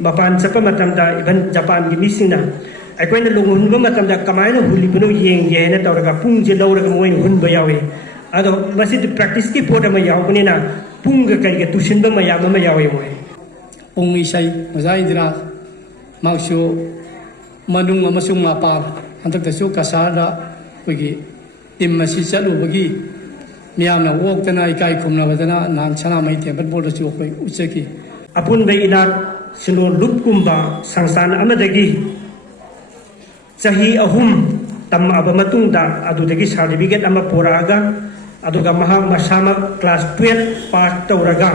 mapan chapa matamda iban Japan gi misina aikoina lungun ba matamda kamaina hulibunu yeng ye na tawraga pungje lawraga moin hun ba yawi ado masid practice ki poda ma yawni na punga kai ga tushin ba ma yama ma yawi moi pung isai maza indra makshu manung amasung mapal antak tasu kasada bagi tim masih chalu bagi miyamna woktana ikai khumna badana nam chana mai tempat boda chu khoi ucheki apun bai ina sino lupkumba sangsan amadagi sahi ahum tam aba matungda adudagi certificate ama poraga aduga maha masama class 12 pass tawraga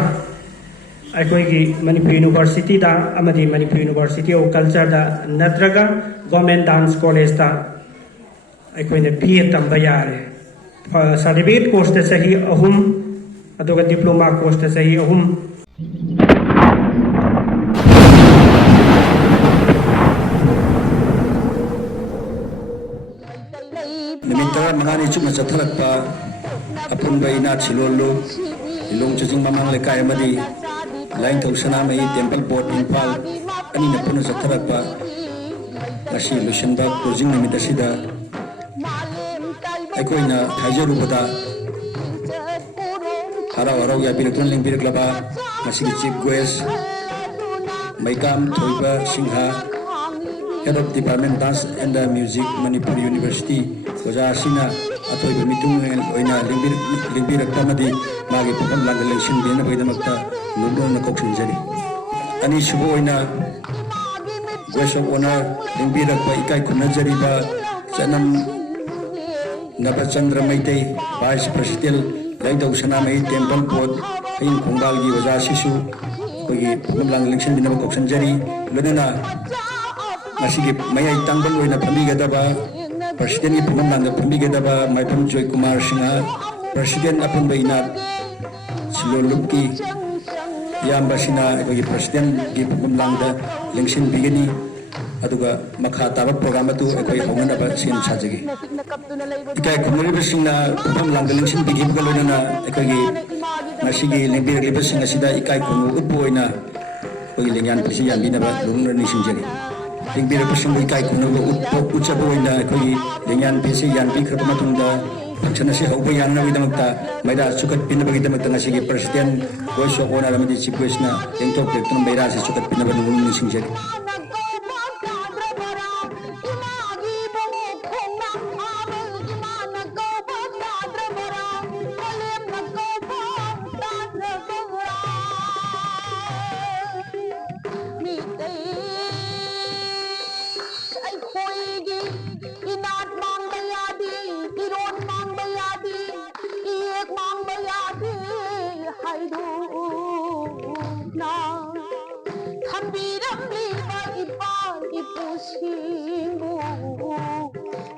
aikoigi Manipur University da amadi Manipur University of Culture da natraga government dance college da aikoina BA tamba yare certificate course da sahi ahum aduga diploma course da sahi ahum Nimintara mangani chukna chathalak pa apun bai na chilolo ilong chajing mamang lekai amadi lain thosana mai temple board impal ani na puna chathalak pa asi lushanda closing nimita sida aikoina thajaru bada harau harau ya biraklan ling biraklaba masih chief guest maikam thoiba singha head of department dance and music Manipur University Oja Sina atoi mitung oina lingbir aktamadi magi pokam langal election bina bagdamakta nuno na koksin jari ani subo oina guest of honor lingbir akba ikai kunna jari ba janam Nabachandra Maitei vice president laidau sana mai temple board ain khongbal gi oja sisu kogi pokam langal election bina koksin jari lenana masigi mayai tangbal oina phamigadaba Presiden ki pemandang pembigadaba Maipam Joy Kumar Singha Presiden apun baina silolupki yamba sina bagi presiden ki pemandang da lengsin bigani aduga makha taba program tu ekoi hongan aba sin sajagi ikai kumari basingna pemandang lengsin bigi bugalona na ekoi nasigi lengbir libasing asida ikai kumu utboina koi lengyan pisi yambina ba lungna nisinjari Lingbir pasang ikai kuno ucap oina koi dengan pesi yang pikir pematungda function nasi hau yang nawi damakta maida sukat pinna bagi damakta nasi ki presiden voice of honor amadi chief guest na yang top rektor maida si sukat pinna bagi nungun nising jadi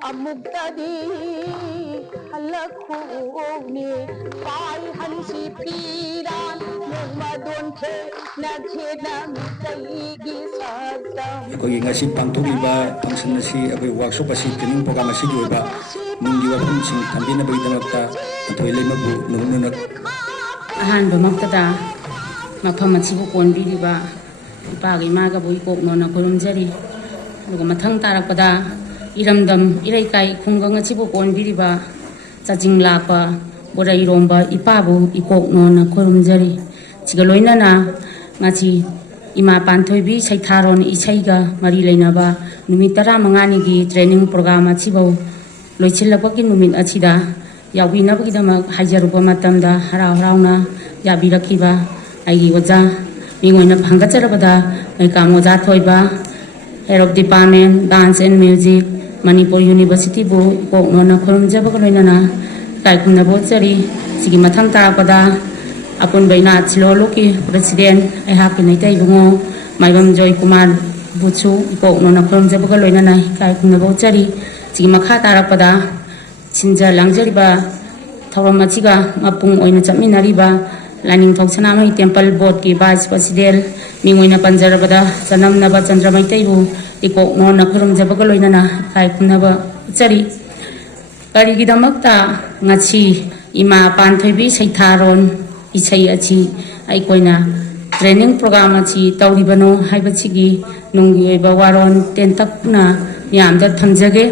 Amugtadi halakuni pai hansi piran madon the na khena mitagi sajam koi ngasi pangthuliba function nasi abai workshop asi training program asi joiba nunggi wa function thambina bai damakta thoile mabu nununa ahan bamakta mafam achibu konbiriba ipagi maga boi kok nona kolumjari lugo mathang tarakpada iramdam iraikai khungang achibu konbiriba chajing lapa bora iromba ipabu ikok nona kolumjari chigaloina na ngachi ima panthoibi saitharon isaiga mari leinaba numit 15 gi training program achibo loichilapaki numit achida yawinabagidama hajaruba matamda harau harauna yabirakiba aigi oja mingoina phangacharabada maikam oja thoiba head of department dance and music Manipur University bu ikok nona khurumjabaga loinana kaikumna bochari sigi mathang tarapada apun baina chiloloki president ehaki naitai bungo Maipam Joy Kumar buchu ikok nona khurumjabaga loinana kaikumna bochari sigi makha tarapada chinja langjariba thawramachiga ngapung oina chapminariba Laning Thoksana mai temple board ki vice president mingoina panjarabada janam naba Chandra Maitaibu ikok nona khurumjabaga loinana kaikumnaba chari karigidamakta ngachi ima panthoibi saitharon isai achi aikoina training programme अच्छी तौरीबनो हाइबचिगी नुंगी ओइबा वारोन तेंतकना मियामदा थमजगे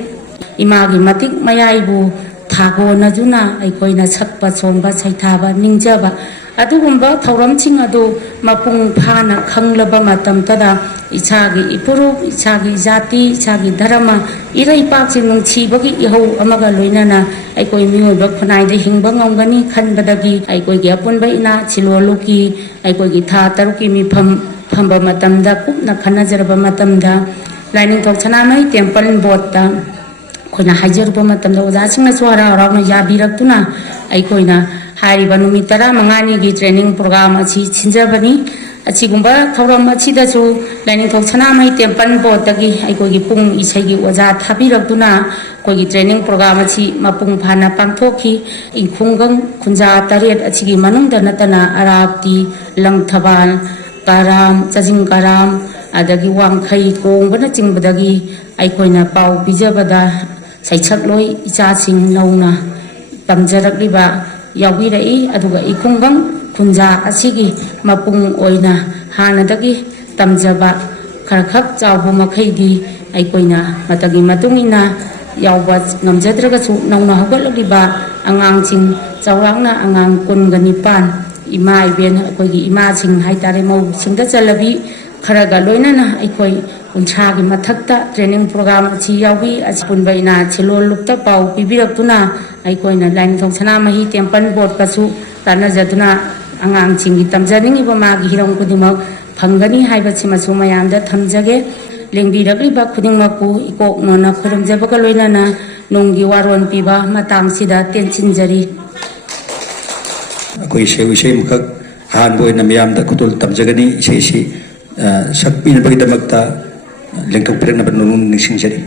Imangi मतिक मयाइबु थागो नजुना अइकोइना छकपा सोंबा सैथाबा निंजबा अदुगुंबा थौरमचिंग अदु मपुंग फाना खंगलबा मतमतदा इछागी इपुरु इछागी जाति इछागी धर्म इरै पाकसि नुंगछिबगी इहौ अमगा लोइनाना अइकोइ मियोइबा खुनाइदा हिंबा ngomgani खनबदगी अइकोइगी अपुनबा इना छिलोलुकी अइकोइगी था तरुकी मिफम फंबा मतमदा कुपना खनजरबा मतमदा लाइनिंगथोक सनामई temple बोर्डता खोइना हाइजरबा मतमदा ओजासिंगनासु हरा हराउना याबिरक्तुना अइकोइना हारिबा नुमित 15गी training programme अच्छी छिंजबनी अचिगुंबा थौरम अचिदसु लाइनिंगथोक सनामई टेम्पल बोर्डगी अइकोइगी पुंग इछैगी ओजा थाबिरक्तुना कोइगी ट्रेनिंग प्रोग्राम अच्छी मपुंग फाना पांगथोखी इंखुंगंग खुंजा तरेट अचिगी मनुंगदा नतना अराबती लंगथबाल काराम चजिंग काराम अदगी वांखै कोंगबना चिंगबदगी अइकोइना पाउ पिजबदा सैछकलोई इचासिंग नौना तमजरकलिबा याविरई अदुगा इखुंगंग खुंजा असिगी मपुंग ओइना हानदगी तमजबा खरखक चावबो मखैदी अइकोइना मतगी मतुंगिना यावबा ngamjadragasu नौना हगललिबा अंगांसिंग चावरांगना अंगांग कुनगा निपान इमा इबेन अखोइगी इमासिंग हाइतारे मौ सिंगदा चलबी खरगा लोइनाना अखोइ उनसागी मथक्ता ट्रेनिंग प्रोग्राम अच्छी यावी अचिपुनबैना छिलोल लुक्ता पाउ पिबिरक्तुना अखोइना लाइनिंगथोक सनामही टेम्पल बोर्ड कसु तानाजदुना अंगांसिंगी तमजनिंगिबा मागी हिरम खुदिमक फंगनी हाइबसिमसु मयामदा थमजगे लेंबिरक्लिबा खुदिमकु इकोकनोना खुरमजबगा लोइनाना नोंगी वारोन पिबा मतांगसिदा तेनचिनजरी कोई इसे मुखक हान बोय नमयाम दा कुतुल तमजगनी इसे शक्ति नबगी दमकता लेंथोक प्रेरना बनुन निसिंजरी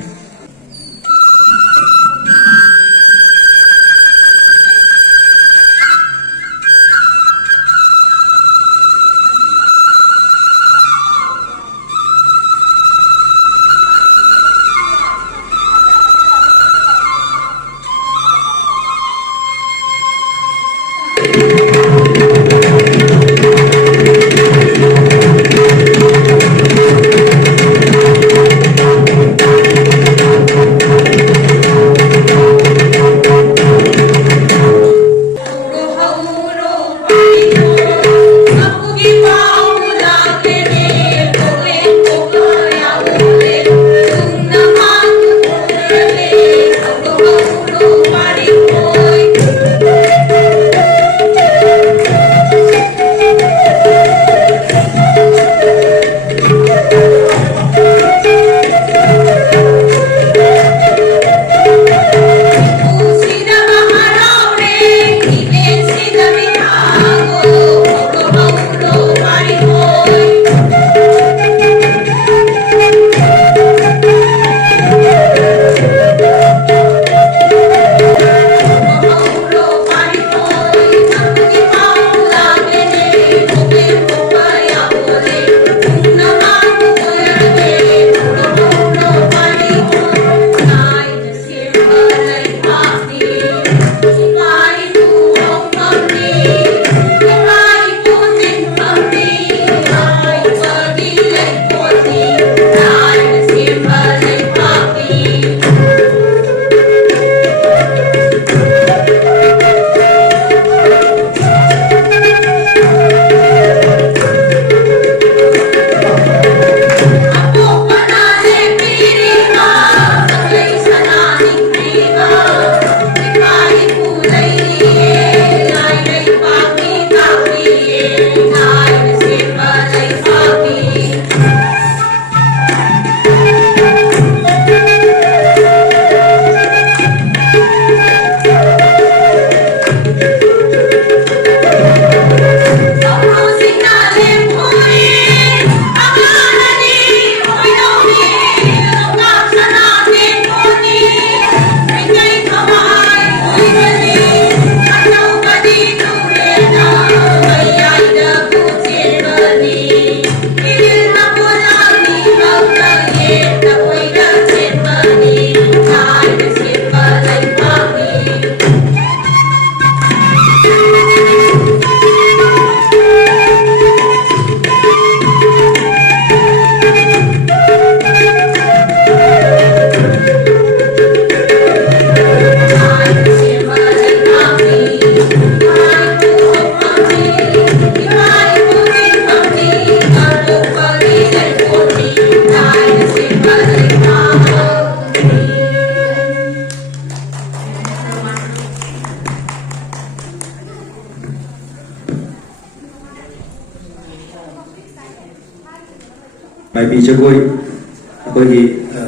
ꯃꯥꯏꯕꯤ ꯖꯒꯣꯏ ꯑꯩꯈꯣꯏꯒꯤ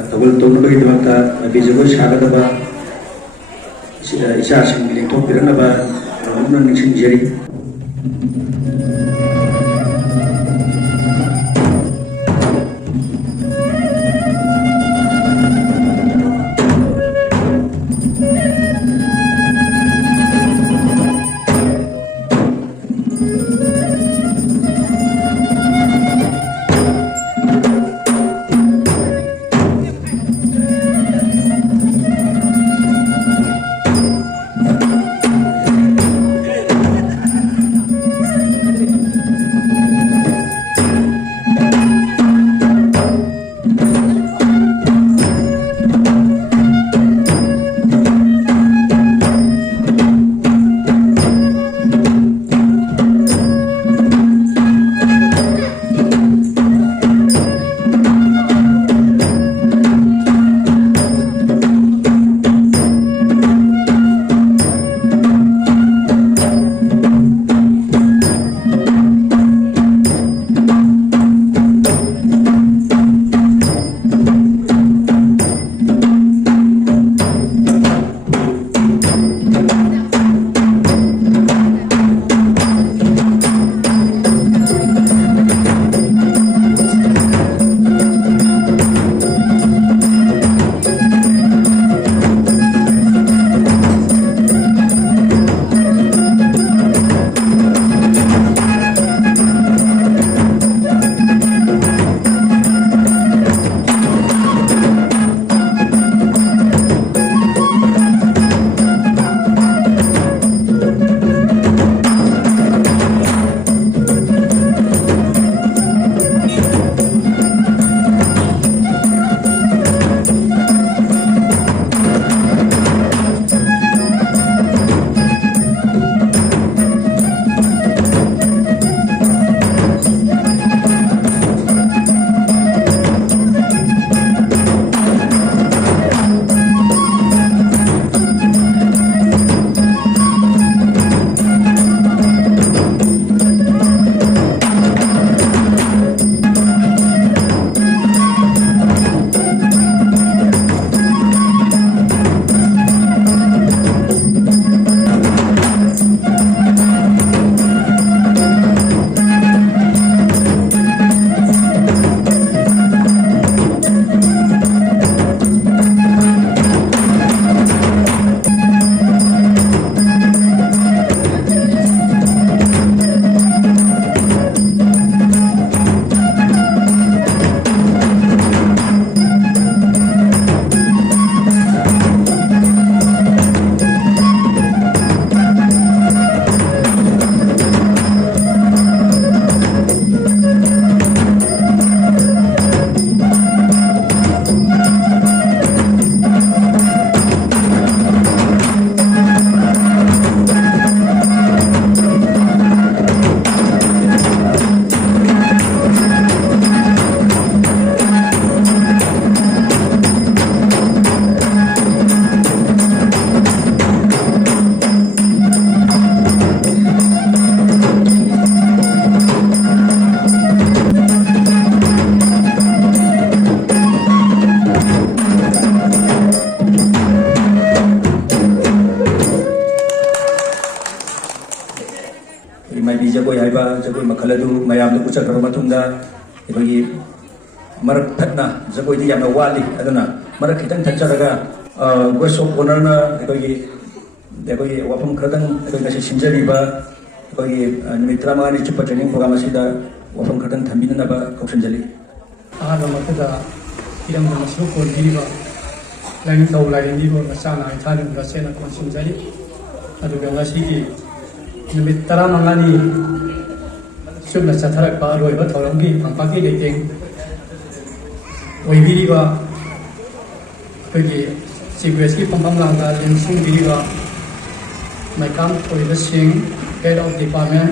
ꯊꯧꯒꯜ ꯇꯧꯅꯕꯒꯤꯗꯃꯛꯇ ꯃꯥꯏꯕꯤ ꯖꯒꯣꯏ ꯁꯥꯒꯗꯕ ꯏꯆꯥꯁꯤꯡ ꯂꯦꯡꯊꯣꯛꯄꯤꯔꯛꯅꯕ ꯅꯧꯍꯧꯅ ꯅꯤꯡꯁꯤꯡꯖꯔꯤ꯫ जगोई मखल मैम उचक्र मरक थटना जगोई वाली मरक खितन थचरगा वॉइस ऑफ ऑनरना वफम खरदंग सिंजरीब निमित तरामंगानी चुप ट्रेनिंग प्रोग्राम वफम खरदंग थम्बीनब कौशनजली लाइनिंग लाइनिंग मचाना इथानी सेना कौशनजली निमित तरामंगानी चुपना चथरक अरोब थौरंगी पंपाकी लेटें चीफ गेस्ट की पंपम लांगा लेंसुंग मैकाम head of department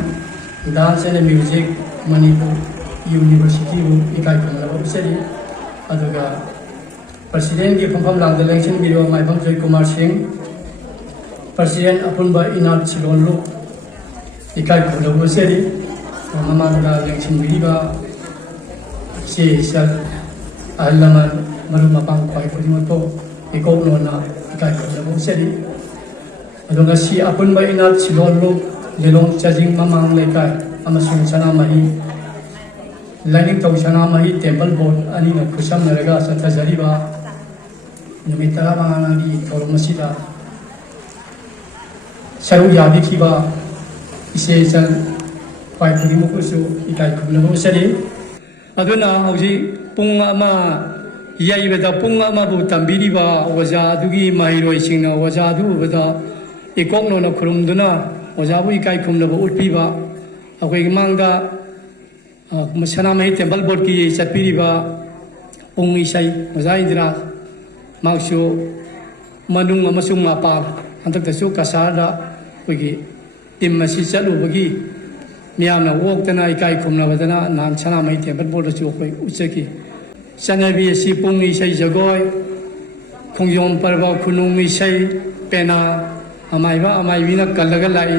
dance and music Manipur university इकाई खुमलबसरी प्रेसिडेंट की पंपम लांगा लेंसन माइफम जय कुमार सिंह प्रेसिडेंट अपुनब इनाद सिलोनलू इकाई खुमलबसरी ममादा लेंसन ꯏꯆꯦ ꯏꯆꯜ ahal naman marunong mapangkway ko din ito ikaw no na ikay ko na mong sari ano nga si apun ba inat si lolo lilong chajing mamang lekay amasung sana mahi laning tau sana mahi temple board ani nga kusam naraga sa tajari ba numitara mga nagi tolong masida saru yabi kiba ise isan kway ko din mo ko so ikay ko na mong sari aduna hauji pung ama yai beda pung ama bu tambiri ba waja dugi mahiroi singna waja du beda ikok no na khurum duna waja bu ikai khum na bu utpi ba akoi mangda masana mai temple board ki chatpiri ba pung isai waja indra maksyo manung amasung mapa antak tasu kasada kogi timmasi chalu bagi miyamna wokdana ikai khumna badana nan chana mai temple board chu khoi ucheki sanabi si pung isai jagoi khongyom parba khunung isai pena amaiba amaibina kallaga lai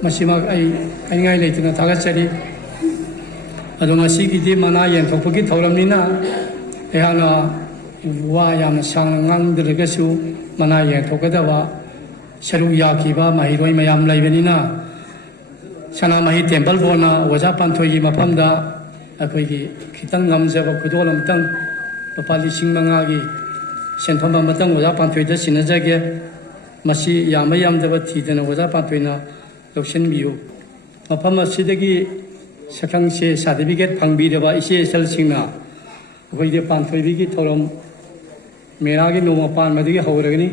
masima ai ngai leituna thagachari adonga sigidi mana yen thokpagi thauramnina ehana wa yamna sang ngangdregasu mana yen thokadawa saru yakiba mahiroi mayam laibenina sana mahi temple bona waja panthoi gi mafamda akoi gi khitang ngamjaba khudol amtang papali singmanga gi senthom amtang waja panthoi da sinajage masi yamayam daba thidana waja panthoi na loksen biu mafam asidagi sakang se certificate phangbi daba ise sel singna akoi de panthoi bi gi thorom mera gi noma pan madigi hawragani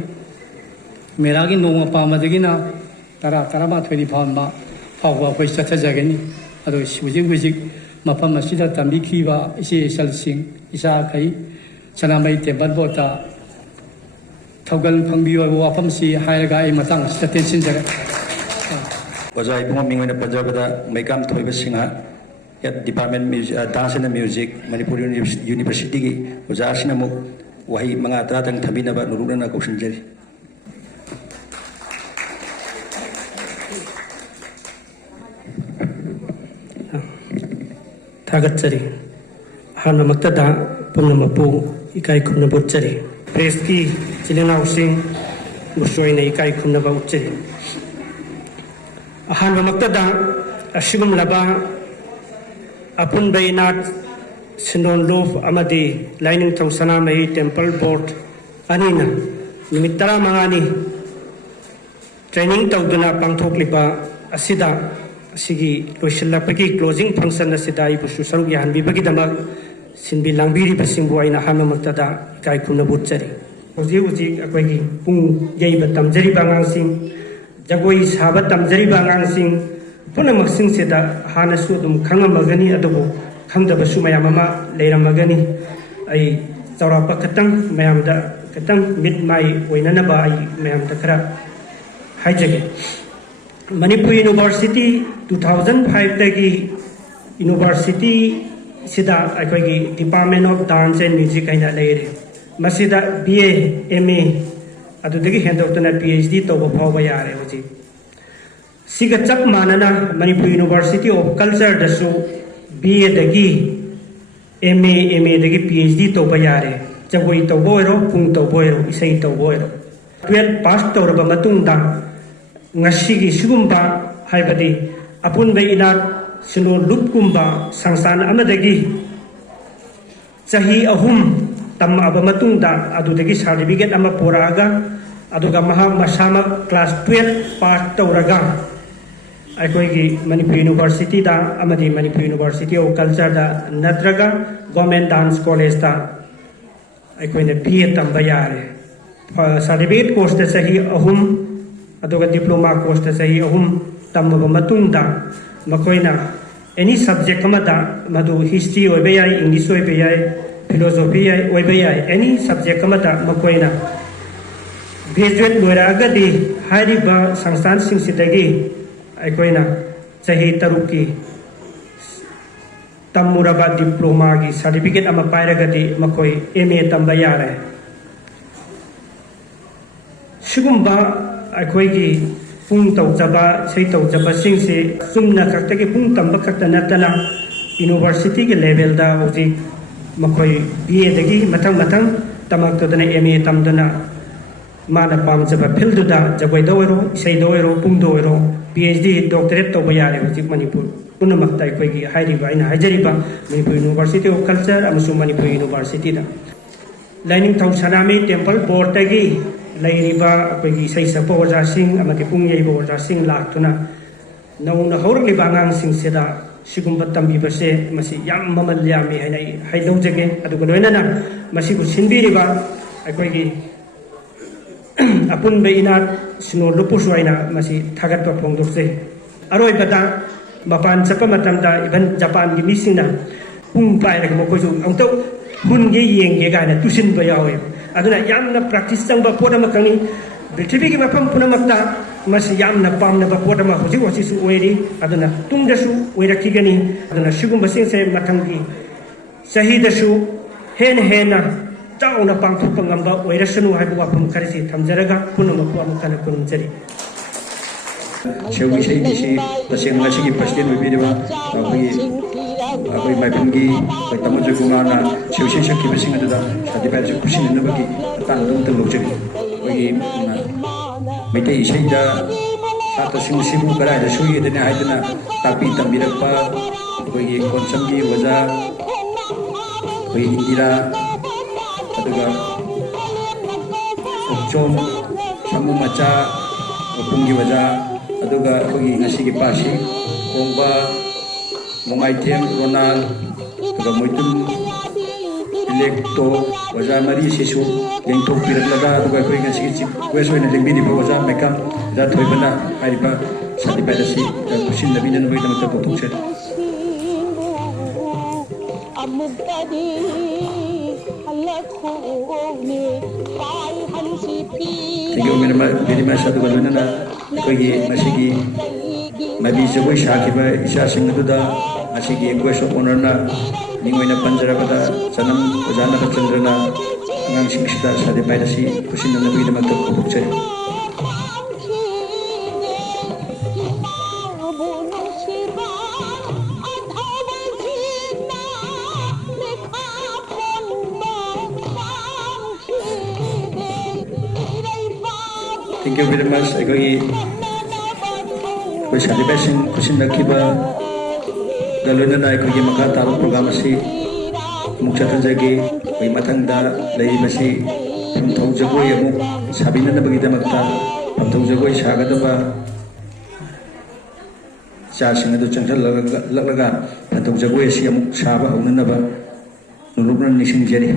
mera gi noma pa madigi na tara ma thoi ni phamba 파워 벌써 찾아가니 아도 시우직 마파 마시다 담비키와 이시 살싱 이사카이 사나마이 tembal보다 토갈 방비와 와팜시 하야가 이 마땅 스테텐신 자가 waza ibung mingwen na panjabada maikam thoiba singha yat department dance and music Manipur University gi waza asina mu wahi mga tratang thabina ba nuruna na kausan jari थागतचरी हानमक्तदा पुंगमपु इकाई खुमनबुचरी press की चिलिनाउसिंग मुसोइना इकाई खुमनबा उचरी हानमक्तदा अशिगुम लबा अपुन बैनाट synonym loaf अमदी lining thousand मई temple board अनिना निमित तरा मंगानी training तौदना पांथोकलिबा असिदा सिगी लोइसिल्लापगी closing function असिदा इबुसु सरुक याहनबिबगी दमक सिनबि लांबिरि बसिंबु आइना हानमक्तदा इकाई खुमनबुचरी होजी होजी अखोइगी पुंग यैबा तमजरी बांगांसिंग जगोई साबा तमजरी बांगांसिंग पुनमक्सिंग सेदा हानसु दुम खंगमगनी अदबु खंगदबसु मयाम अमा लेरमगनी आई चौरापा खतंग मयामदा खतंग मिड माई ओइननबा आई मयामदा खरा हाइजगे Manipur University 2005 tagi University sida akoigi Department of Dance and Music aina leire masida BA MA adudagi hendotna PhD toba phawba yare hoji siga chap manana Manipur University of Culture dasu BA dagi MA dagi PhD toba yare jagoi toba oiro pung toba oiro isai toba oiro 12 pass toraba matungda ngashigi sugumba haibadi apun bai inat sino lupkumba sangsana amadagi sahi ahum tam aba matungda adudagi certificate ama poraga aduga maha masama class 12 pass tauraga aikoigi Manipur University da amadi Manipur University of Culture da natraga Government Dance College da aikoina BA tamba yare certificate course da sahi ahum aduga diploma course ta sahi ahum tamaba matungda makoina any subject amada madu history oiba yai English oiba yai philosophy oiba yai any subject amada makoina graduate loiraga di hariba sangstan sing sidagi aikoina sahi taruki tamuraba diploma gi certificate ama pairaga di makoi MA tamba yare shugumba akoigi pung tawjaba sei tawjaba singse sumna kaktagi pung tamba kakta natana university ke level da hoji ꯃꯈꯣꯏ BA ꯗꯒꯤ ꯃꯊꯪ ꯇꯝꯃꯛꯇꯗꯅ MA ꯇꯝꯗꯅ ꯃꯥꯅ ꯄꯥꯝꯖꯕ ꯐꯤꯜꯗꯨꯗ ꯖꯒꯣꯏꯗ ꯑꯣꯏꯔꯣ ꯏꯁꯩꯗ ꯑꯣꯏꯔꯣ ꯄꯨꯡꯗ ꯑꯣꯏꯔꯣ PhD doctorate ꯇꯧꯕ ꯌꯥꯔꯦ ꯍꯧꯖꯤꯛ ꯃꯅꯤꯄꯨꯔ ꯄꯨꯝꯅꯃꯛꯇ ꯑꯩꯈꯣꯏꯒꯤ ꯍꯥꯏꯔꯤꯕ ꯑꯩꯅ ꯍꯥꯏꯖꯔꯤꯕ ꯃꯅꯤꯄꯨꯔ ꯌꯨꯅꯤꯚꯔꯁꯤꯇꯤ ꯑꯣꯐ ꯀꯜꯆꯔ ꯑꯃꯁꯨꯡ ꯃꯅꯤꯄꯨꯔ ꯌꯨꯅꯤꯚꯔꯁꯤꯇꯤꯗ ꯂꯥꯏꯅꯤꯡꯊꯧ ꯁꯅꯥꯃꯍꯤ ꯇꯦꯝꯄꯜ ꯕꯣꯔꯗꯇꯒꯤ ꯂꯩꯔꯤꯕ ꯑꯩꯈꯣꯏꯒꯤ ꯏꯁꯩ ꯁꯛꯄ ꯑꯣꯖꯥꯁꯤꯡ ꯑꯃꯗꯤ ꯄꯨꯡ ꯌꯩꯕ ꯑꯣꯖꯥꯁꯤꯡ ꯂꯥꯛꯇꯨꯅ ꯅꯧꯅ ꯍꯧꯔꯛꯂꯤꯕ ꯑꯉꯥꯡꯁꯤꯡꯁꯤꯗ सिगुम्बा तंबीबसे मसी याम ममल यामी है नहीं हाइदौजगे अदुग लोइनना मसीबु सिनबिरिबा अखोइगी अपुन बेइना सिनो लुपुसुआइना मसी थागत फोंदोसे अरोइबदा मपान चपा मतमदा इबन जापान गी मिसिंगना पुंग पाइरग मकोजु अंतो हुनगे येंगे गाना तुसिन बयावे अदुना यामना प्रैक्टिस चंगबा पोडमा कंगी पृथ्वी की मफम पुनमक्ता मसी यामना पामनबा पोडमा होजि होसिसु ओइरी अदुना तुंगदसु ओइरखिगनी अदुना सिगुम्बसिंगसे मथंगी सहीदसु हेना चाउना पांथोकपा ngamba ओइरसनु हाइबु वाफम खरसि थमजरगा पुनमकु अमुकना कुरुमजरी सेउगी सैदिसि तसेंगा सिगी प्रेसिडेंट ओइबिरिबा अखोई माइफुंगी तमजु कुमारना सेउसि सखिबसिंग अदुदा सादिबाजु कुसिननबगी तांदुम तलौजरी ओइगी मैतै इसेदा सातसिंग सिबु करायदा सुयेदने हाइदना तापि तंबिरकपा अखोई कोनसमगी वजा अखोई इंदिरा अदुगा ओक्चोम सामु मचा पुंगी वजा अदुगा अखोई ngasiगी पासी कोंबा मोंगाइथेम रोनाल अदुगा मोइतुम इलेक्टो वजा मरी सिसु लेंथोक पिरलगा अदुगा अखोई ngasiगी चिप वेस ओइना लेंबिदिबा वजा मेकम जा थोइबना हारिबा सादिबादसि कुसिन नबिनन बइदमता पथोकसे Thank you very much. Aduga loinana akoigi masigi mabi jagoi sakiba isasing aduda masigi guest of honor na ningoina panjarabada janam ojana kachandrana angangsing sida sadipaidasi kusinna nabidamata pupukchari Thank you very much. Akogi koi celebration kusin nakiba galuna na akogi makha tabu program asi mukchatan jagi koi mathangda lei masi phamthau jagoi amu sabina na bagi damakta phamthau jagoi sagadaba cha sing adu changthal laglaga phamthau jagoi asi amu saba haunanaba nulukna nising jari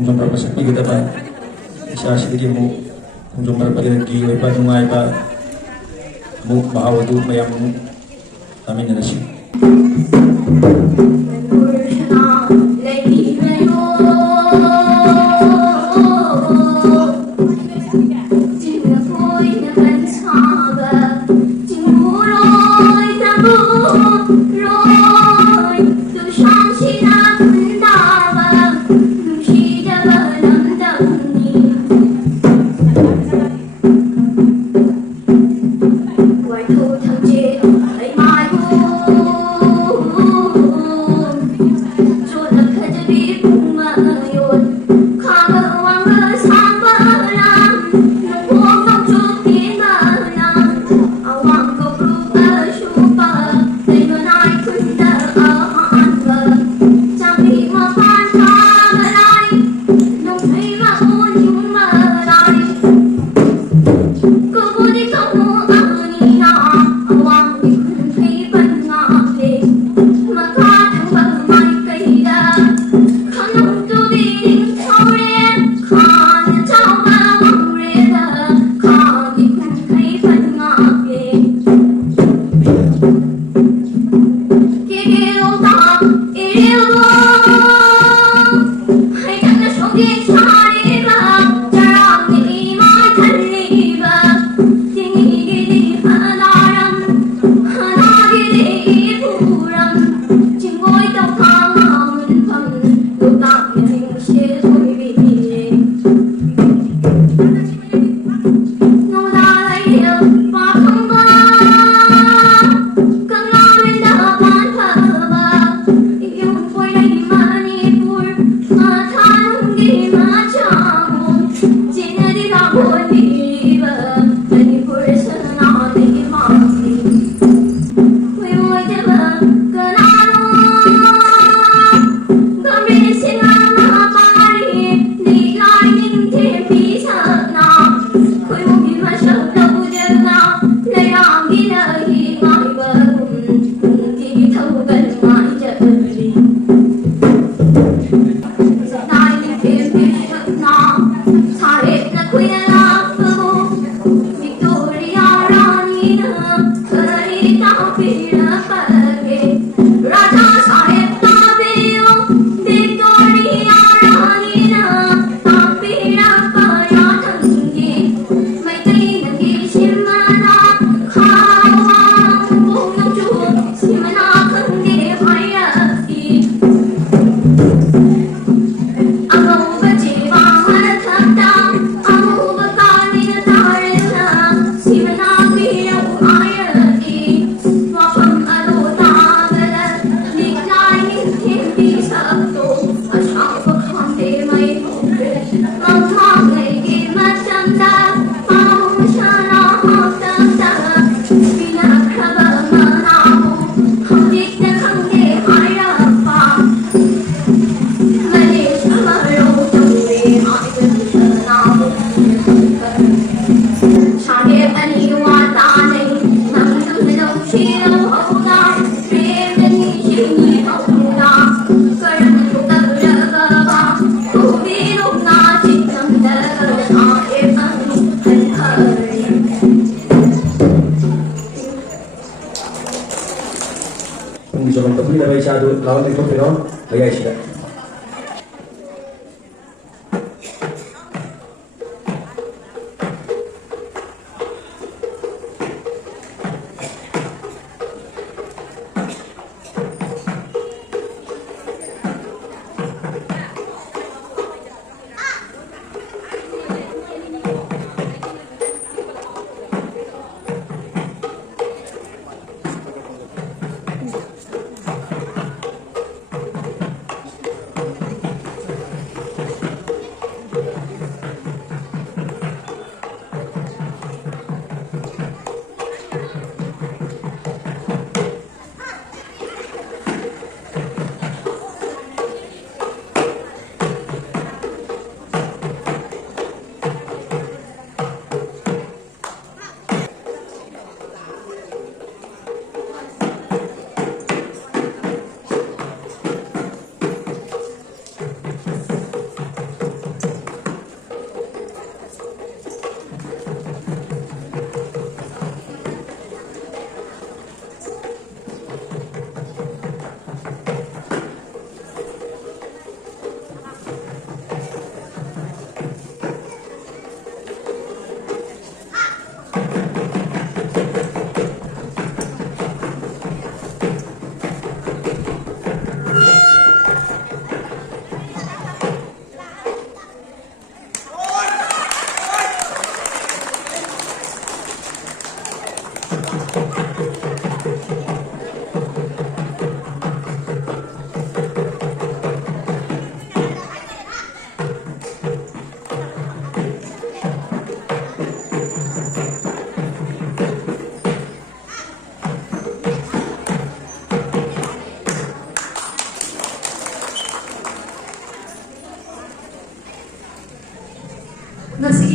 ꯈꯣꯡꯖꯣꯝ ꯄꯔꯕ ꯁꯛꯄꯤꯒꯗꯕ ꯏꯁꯥꯁꯤꯗꯒꯤ ꯑꯃꯨꯛ ꯈꯣꯡꯖꯣꯝ ꯄꯔꯕꯒꯤ ꯑꯣꯏꯕ ꯅꯨꯡꯉꯥꯏꯕ ꯑꯃꯨꯛ ꯃꯍꯥꯎ ꯑꯗꯨ ꯃꯌꯥꯝ ꯇꯥꯃꯤꯟꯅꯔꯁꯤ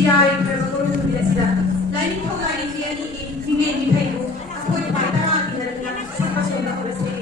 ꯌꯥꯏꯈ꯭ꯔꯕ ꯃꯔꯨꯞ ꯑꯁꯤꯗ ꯂꯥꯏꯅꯤꯡ ꯊꯧꯒꯥꯏꯔꯤꯁꯤ ꯑꯅꯤꯒꯤ ꯊꯤꯡꯉꯦꯟꯒꯤ ꯐꯩꯗꯨ ꯑꯩꯈꯣꯏ ꯄꯥꯏ ꯇꯔꯥ ꯄꯤꯗꯅ ꯁꯣꯝꯕ ꯁꯣꯝꯗ ꯍꯧꯔꯁꯦ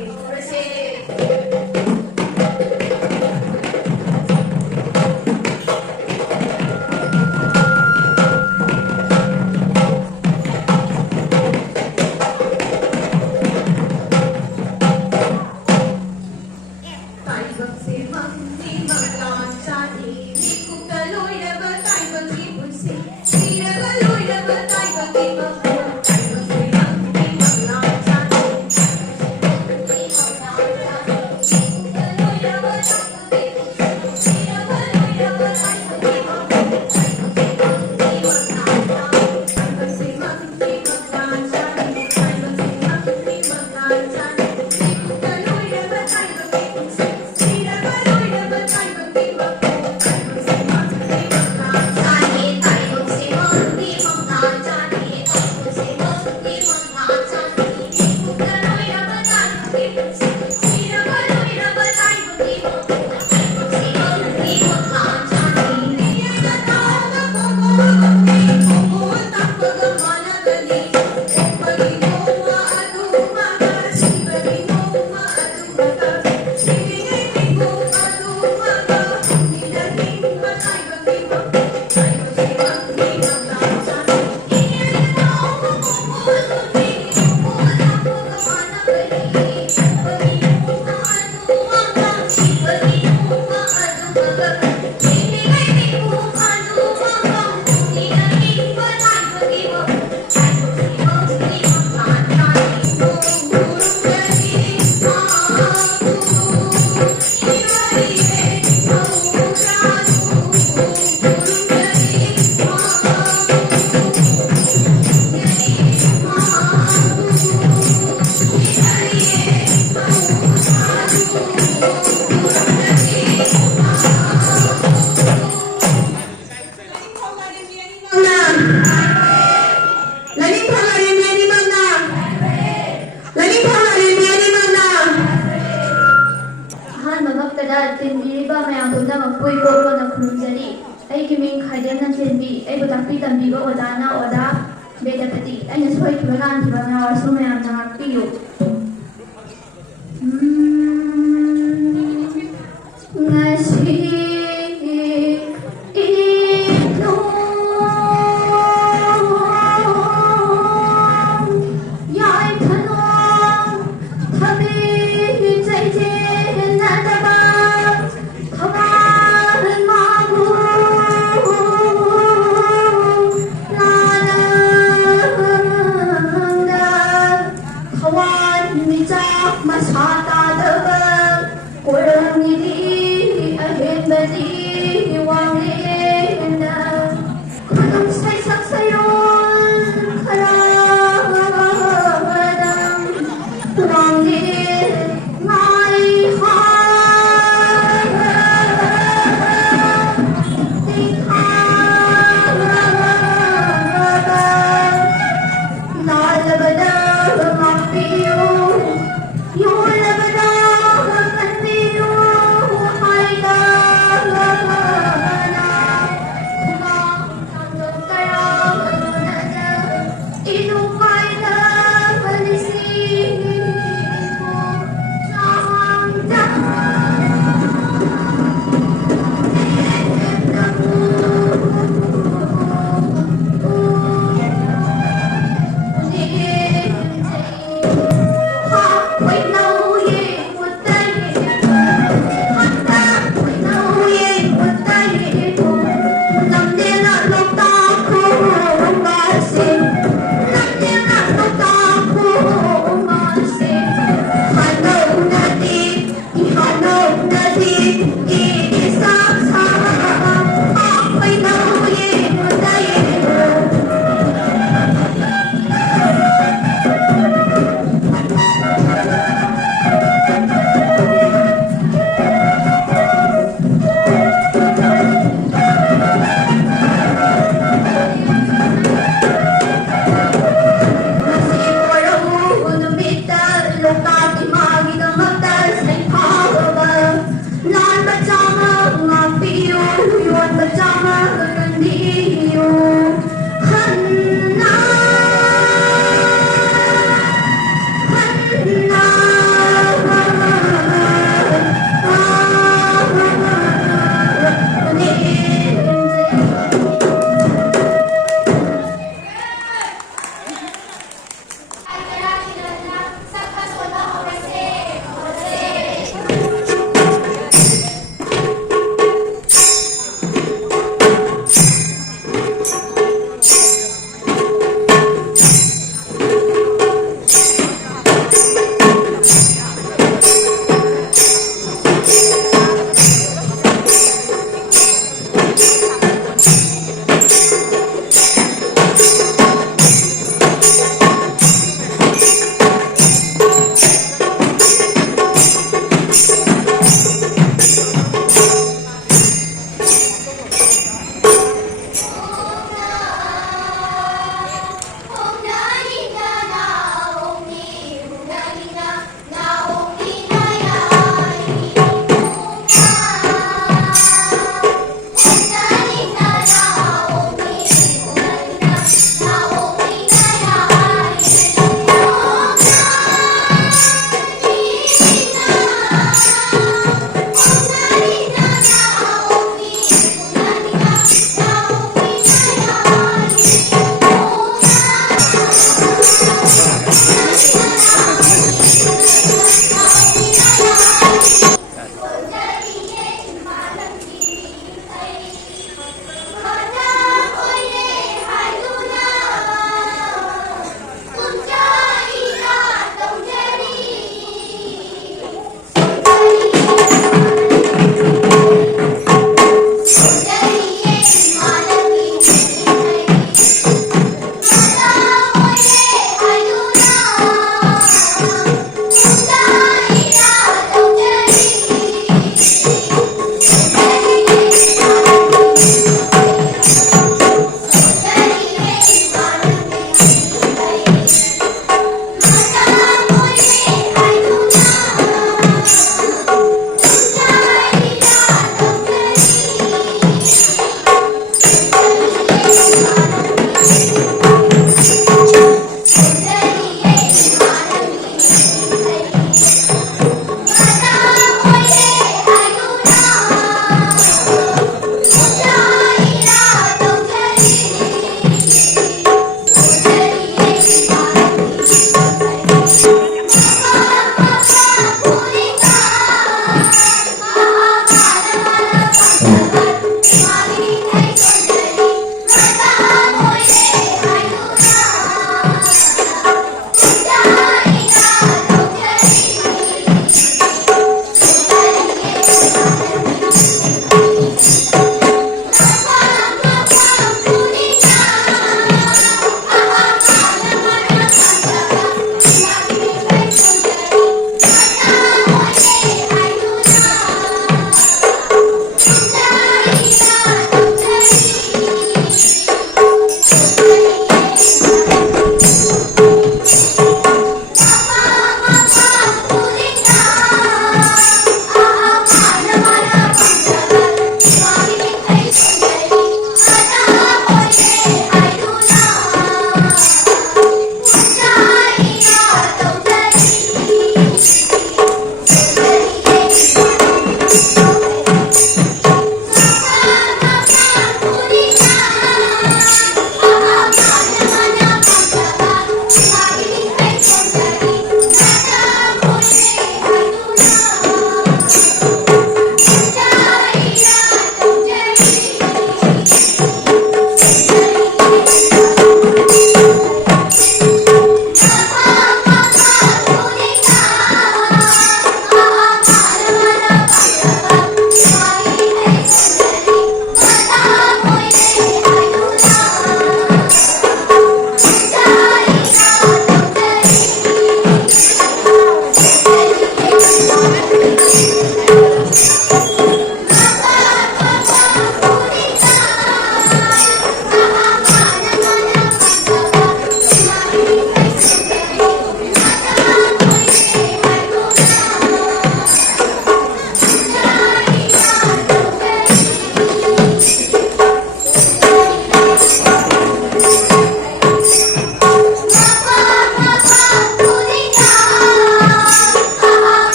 Hawaii.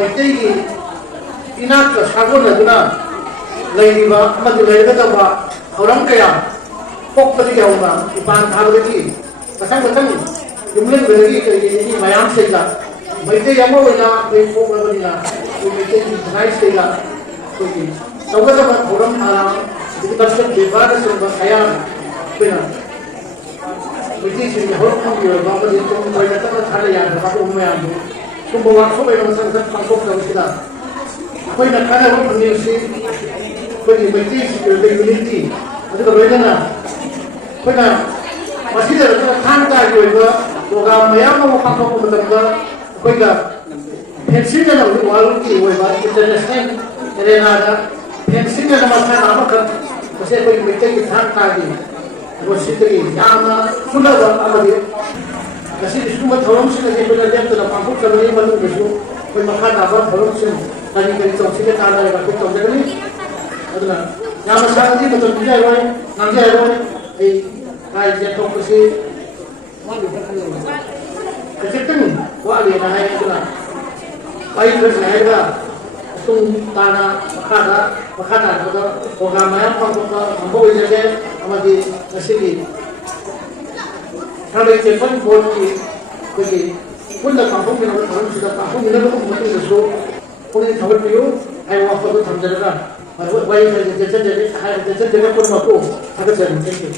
ꯃꯩꯇꯩꯒꯤ ꯏꯅꯥꯛꯀ ꯁꯥꯒꯣꯟꯅꯗꯨꯅ ꯂꯩꯔꯤꯕ ꯑꯃꯗꯤ ꯂꯩꯒꯗꯕ ꯊꯧꯔꯝ ꯀꯌꯥ ꯄꯣꯛꯄꯗꯒꯤ ꯍꯧꯅ ꯏꯄꯥꯟ ꯊꯥꯕꯗꯒꯤ ꯃꯊꯪ ꯌꯨꯝꯂꯣꯟꯕꯗꯒꯤ ꯀꯩꯒꯤ ꯃꯌꯥꯝꯁꯤꯡꯗ ꯃꯩꯇꯩ ꯑꯃ ꯑꯣꯏꯅ ꯑꯩꯈꯣꯏ ꯄꯣꯛꯂꯕꯅꯤꯅ ꯑꯩꯈꯣꯏ ꯃꯩꯇꯩꯒꯤ ꯈꯨꯟꯅꯥꯏꯁꯤꯗ ꯑꯩꯈꯣꯏꯒꯤ ꯇꯧꯒꯗꯕ ꯊꯧꯔꯝ ꯊꯧꯔꯥꯡ ꯀꯜꯆꯔ ꯕꯦꯕꯥꯔꯅꯆꯤꯡꯕ ꯀꯌꯥ ꯑꯩꯈꯣꯏꯅ ꯃꯩꯇꯩꯁꯤꯡꯒꯤ ꯍꯧꯔꯛꯐꯝꯒꯤ ꯑꯣꯏꯕ ꯑꯃꯗꯤ ꯇꯨꯡ ꯀꯣꯏꯅ ꯇꯞꯅ ꯊꯥꯗ ꯌꯥꯗꯕ ꯑꯗꯨꯒꯨꯝꯕ ꯃꯌꯥꯝꯗꯨ ꯁꯨꯝꯕ ꯋꯥꯛꯁꯣꯞ ꯑꯣꯏꯅ ꯃꯊꯪ ꯄꯥꯡꯊꯣꯛꯆꯕꯁꯤꯗ ꯑꯩꯈꯣꯏꯅ ꯀꯥꯟꯅꯕ ꯐꯪꯂꯤꯕꯁꯤ ꯑꯩꯈꯣꯏꯒꯤ ꯃꯩꯇꯩꯁꯤꯡꯒꯤ ꯑꯣꯏꯕ ꯌꯨꯅꯤꯇꯤ ꯑꯗꯨꯒ ꯂꯣꯏꯅꯅ ꯑꯩꯈꯣꯏꯅ ꯃꯁꯤꯗ ꯊꯥꯡ ꯇꯥꯒꯤ ꯑꯣꯏꯕ ꯄ꯭ꯔꯣꯒ꯭ꯔꯥꯝ ꯃꯌꯥꯝ ꯑꯃ ꯄꯥꯡꯊꯣꯛꯄ ꯃꯇꯝꯗ ꯑꯩꯈꯣꯏꯒ ꯐꯦꯟꯁꯤꯡꯅ ꯋꯥꯔꯜꯒꯤ ꯑꯣꯏꯕ ꯏꯟꯇꯔꯅꯦꯁꯅꯦꯜ ꯑꯦꯔꯦꯅꯥꯗ ꯐꯦꯟꯁꯤꯡꯅ ꯃꯁꯥꯟꯅ ꯑꯃꯈꯛ ꯃꯁꯤ ꯑꯩꯈꯣꯏꯒꯤ ꯃꯩꯇꯩꯒꯤ ꯊꯥꯡ ꯇꯥꯒꯤ ꯃꯁꯤꯗꯒꯤ ꯌꯥꯝꯅ ꯆꯨꯅꯕ ꯑꯃꯗꯤ ꯉꯁꯤꯗꯤ ꯁꯤꯒꯨꯝꯕ ꯊꯧꯔꯝꯁꯤꯡ ꯑꯁꯤ ꯑꯩꯈꯣꯏꯅ ꯂꯦꯞꯇꯅ ꯄꯥꯡꯊꯣꯛꯆꯕꯒꯤ ꯃꯇꯨꯡꯗꯁꯨ ꯑꯩꯈꯣꯏ ꯃꯈꯥ ꯇꯥꯕ ꯊꯧꯔꯝꯁꯤꯡ ꯀꯔꯤ ꯇꯧꯁꯤꯒꯦ ꯇꯥꯟꯅꯔꯒ ꯑꯩꯈꯣꯏ ꯇꯧꯖꯒꯅꯤ ꯑꯗꯨꯅ ꯌꯥꯝꯅ ꯁꯥꯡꯅꯗꯤ ꯃꯇꯝ ꯄꯤꯖꯔꯣꯏ ꯉꯥꯡꯖꯔꯣꯏ ꯑꯩ ꯍꯥꯏꯁꯦ ꯑꯇꯣꯞꯄꯁꯤ ꯈꯖꯤꯛꯇꯪ ꯋꯥꯠꯂꯦꯅ ꯍꯥꯏ ꯑꯗꯨꯅ ꯑꯩ ꯈꯔꯁꯤ ꯍꯥꯏꯔꯒ ꯃꯇꯨꯡ ꯇꯥꯅ ꯃꯈꯥ ꯇꯥꯔꯛꯄꯗ ꯄ꯭ꯔꯣꯒ꯭ꯔꯥꯝ ꯃꯌꯥꯝ ꯄꯥꯡꯊꯣꯛꯄ ꯉꯝꯕ ꯑꯣꯏꯖꯒꯦ ꯑꯃꯗꯤ ꯉꯁꯤꯒꯤ ꯁꯥꯟꯅꯩ ꯇꯦꯝꯄꯜ ꯕꯣꯔꯗꯀꯤ ꯑꯩꯈꯣꯏꯒꯤ ꯄꯨꯟꯅ ꯄꯥꯡꯊꯣꯛꯃꯤꯟꯅꯕ ꯊꯧꯔꯝꯁꯤꯗ ꯄꯥꯡꯊꯣꯛꯃꯤꯟꯅꯕ ꯃꯇꯨꯡꯗꯁꯨ ꯄꯨꯛꯅꯤꯡ ꯊꯧꯒꯠꯄꯤꯌꯨ ꯍꯥꯏꯕ ꯋꯥꯐꯝꯗꯨ ꯊꯝꯖꯔꯒ ꯋꯥꯔꯤ ꯈꯔ ꯇꯦꯟꯁꯤꯟꯖꯒꯦ ꯄꯨꯟꯅꯃꯛꯄꯨ ꯊꯥꯒꯠꯆꯔꯤ ꯊꯦꯡꯛ ꯌꯨ